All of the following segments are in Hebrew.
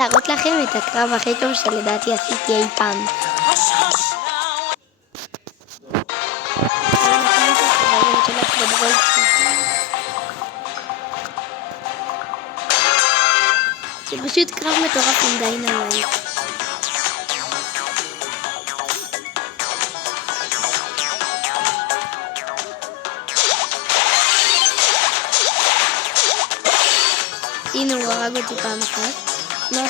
להראות לכם את הקרב הכי טוב שלדעתי עשיתי אי פעם. זה פשוט קרב מטורף עם דיינמייט. הנה הוא הרג אותי פעם אחת. לא.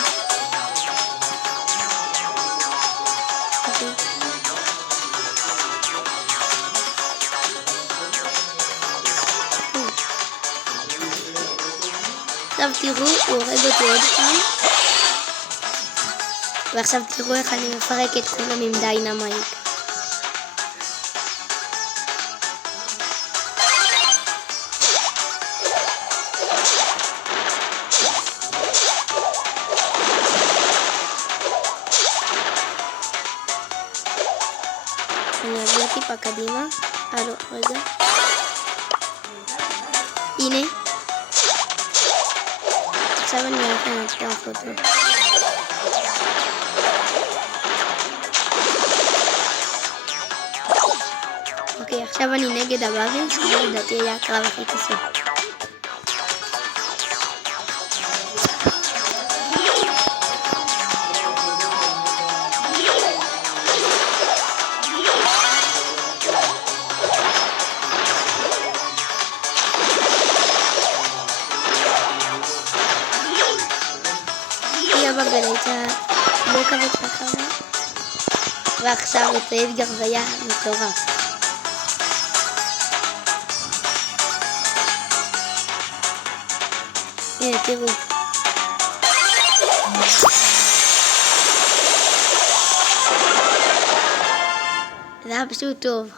עכשיו תראו, הוא הורג אותי עוד פעם. ועכשיו תראו איך אני מפרק את כולם עם דיינמייט. אני אעביר טיפה קדימה. לא, רגע. הנה. עכשיו אני הולך לנצח אותו. אוקיי, עכשיו אני נגד הבאבים, שזה לדעתי היה הקרב הכי קשה. בגליצה לא כבד פחדה ועכשיו את האתגר היה מטורף. הנה תראו, זה היה פשוט טוב.